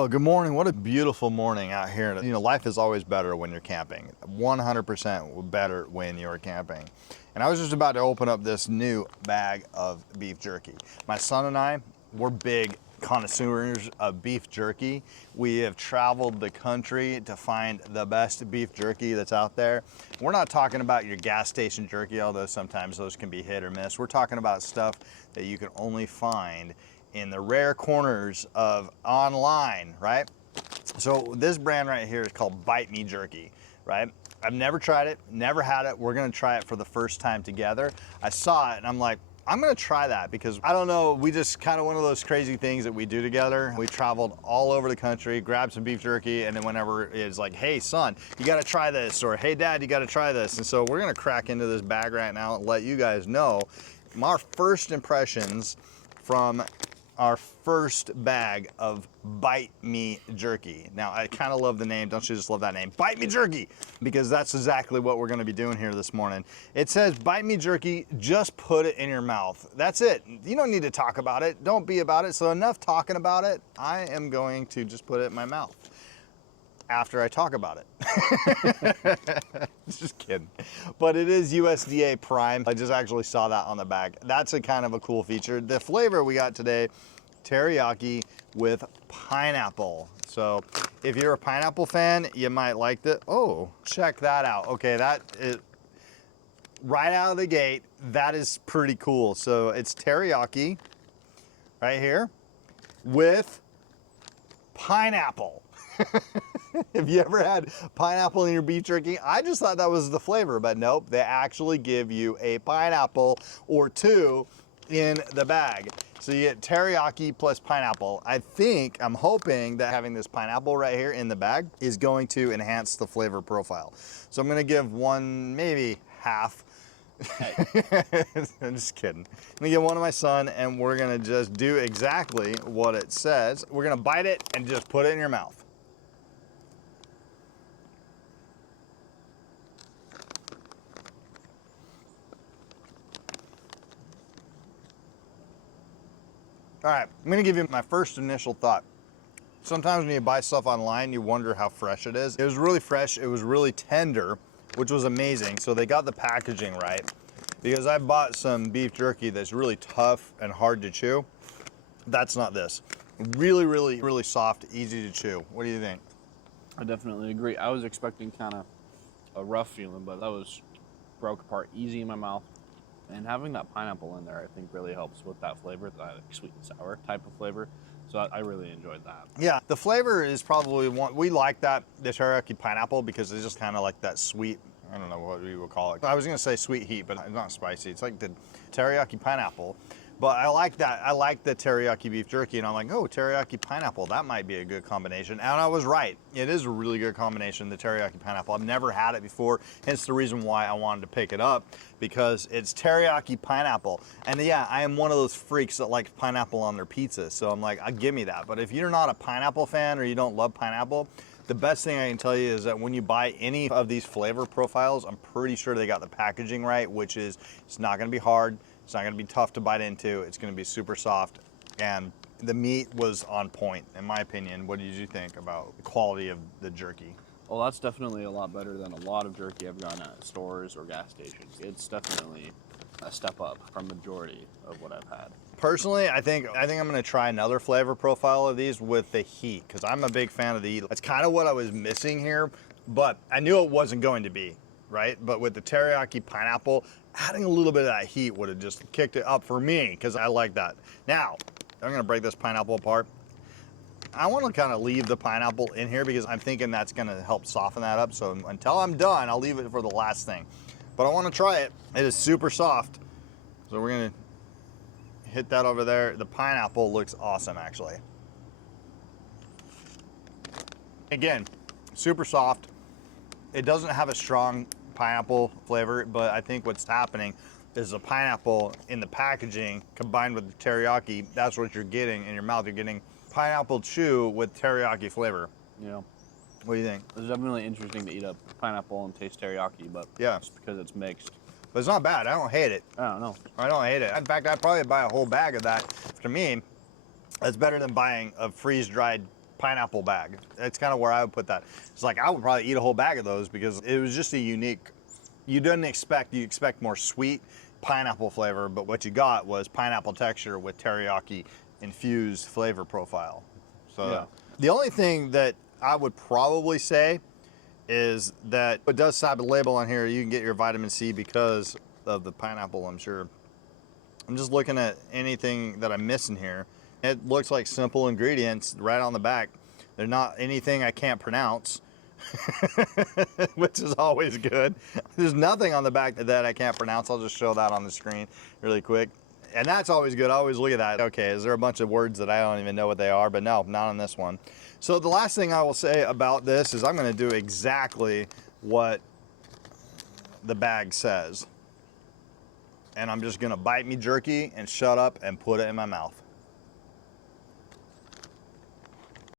Oh, good morning. What a beautiful morning out here. You know, life is always better when you're camping. 100% better when you're camping. And I was just about to open up this new bag of beef jerky. My son and I, we're big connoisseurs of beef jerky. We have traveled the country to find the best beef jerky that's out there. We're not talking about your gas station jerky, although sometimes those can be hit or miss. We're talking about stuff that you can only find in the rare corners of online, right? So this brand right here is called BITE ME Jerky, right? I've never tried it, never had it. We're gonna try it for the first time together. I saw it and I'm like, I'm gonna try that because I don't know, we just kind of one of those crazy things that we do together. We traveled all over the country, grabbed some beef jerky, and then whenever it's like, hey son, you gotta try this, or hey dad, you gotta try this. And so we're gonna crack into this bag right now and let you guys know our first impressions from our first bag of BITE ME Jerky. Now, I kind of love the name. Don't you just love that name? BITE ME Jerky! Because that's exactly what we're gonna be doing here this morning. It says, BITE ME Jerky, just put it in your mouth. That's it. You don't need to talk about it. Don't be about it. So enough talking about it. I am going to just put it in my mouth after I talk about it. Just kidding. But it is USDA Prime. I just actually saw that on the bag. That's a kind of a cool feature. The flavor we got today, teriyaki with pineapple. So if you're a pineapple fan, you might like that. Oh, check that out. Okay, that is right out of the gate. That is pretty cool. So it's teriyaki right here with pineapple. Have you ever had pineapple in your beef jerky? I just thought that was the flavor, but nope, they actually give you a pineapple or two in the bag. So you get teriyaki plus pineapple. I'm hoping that having this pineapple right here in the bag is going to enhance the flavor profile. So I'm gonna give one, maybe half. I'm just kidding. I'm gonna give one to my son and we're gonna just do exactly what it says. We're gonna bite it and just put it in your mouth. All right, I'm gonna give you my first initial thought. Sometimes when you buy stuff online, you wonder how fresh it is. It was really fresh, it was really tender, which was amazing. So they got the packaging right. Because I bought some beef jerky that's really tough and hard to chew. That's not this. Really, really, really soft, easy to chew. What do you think? I definitely agree. I was expecting kind of a rough feeling, but that was broke apart easy in my mouth. And having that pineapple in there, I think really helps with that flavor, that sweet and sour type of flavor. So I really enjoyed that. Yeah, the flavor is probably one, we like that, the teriyaki pineapple, because it's just kind of like that sweet, I don't know what we would call it. I was gonna say sweet heat, but it's not spicy. It's like the teriyaki pineapple. But I like that. I like the teriyaki beef jerky, and I'm like, oh, teriyaki pineapple, that might be a good combination. And I was right. It is a really good combination, the teriyaki pineapple. I've never had it before, hence the reason why I wanted to pick it up, because it's teriyaki pineapple. And yeah, I am one of those freaks that like pineapple on their pizza, so I'm like, give me that. But if you're not a pineapple fan or you don't love pineapple, the best thing I can tell you is that when you buy any of these flavor profiles, I'm pretty sure they got the packaging right, which is it's not gonna be hard. It's not gonna be tough to bite into. It's gonna be super soft. And the meat was on point, in my opinion. What did you think about the quality of the jerky? Well, that's definitely a lot better than a lot of jerky I've gotten at stores or gas stations. It's definitely a step up from majority of what I've had. Personally, I think I'm gonna try another flavor profile of these with the heat, because I'm a big fan of the heat. That's kind of what I was missing here, but I knew it wasn't going to be, right? But with the teriyaki pineapple, adding a little bit of that heat would have just kicked it up for me, because I like that. Now, I'm gonna break this pineapple apart. I want to kind of leave the pineapple in here because I'm thinking that's gonna help soften that up. So until I'm done, I'll leave it for the last thing. But I want to try it. It is super soft. So we're gonna hit that over there. The pineapple looks awesome, actually. Again, super soft. It doesn't have a strong pineapple flavor, but I think what's happening is the pineapple in the packaging combined with the teriyaki. That's what you're getting in your mouth. You're getting pineapple chew with teriyaki flavor. Yeah. What do you think? It's definitely interesting to eat a pineapple and taste teriyaki, but yeah, just because it's mixed. But it's not bad. I don't hate it. I don't know. I don't hate it. In fact, I'd probably buy a whole bag of that. To me, that's better than buying a freeze-dried pineapple bag. That's kind of where I would put that. It's like I would probably eat a whole bag of those because it was just a unique, you expect more sweet pineapple flavor, but what you got was pineapple texture with teriyaki infused flavor profile. So Yeah. the only thing that I would probably say is that it does have a label on here, you can get your vitamin C because of the pineapple, I'm sure. I'm just looking at anything that I'm missing here. It looks like simple ingredients right on the back. They're not anything I can't pronounce, which is always good. There's nothing on the back that I can't pronounce. I'll just show that on the screen really quick. And that's always good. I always look at that. Okay, is there a bunch of words that I don't even know what they are? But no, not on this one. So the last thing I will say about this is I'm going to do exactly what the bag says. And I'm just going to bite me jerky and shut up and put it in my mouth.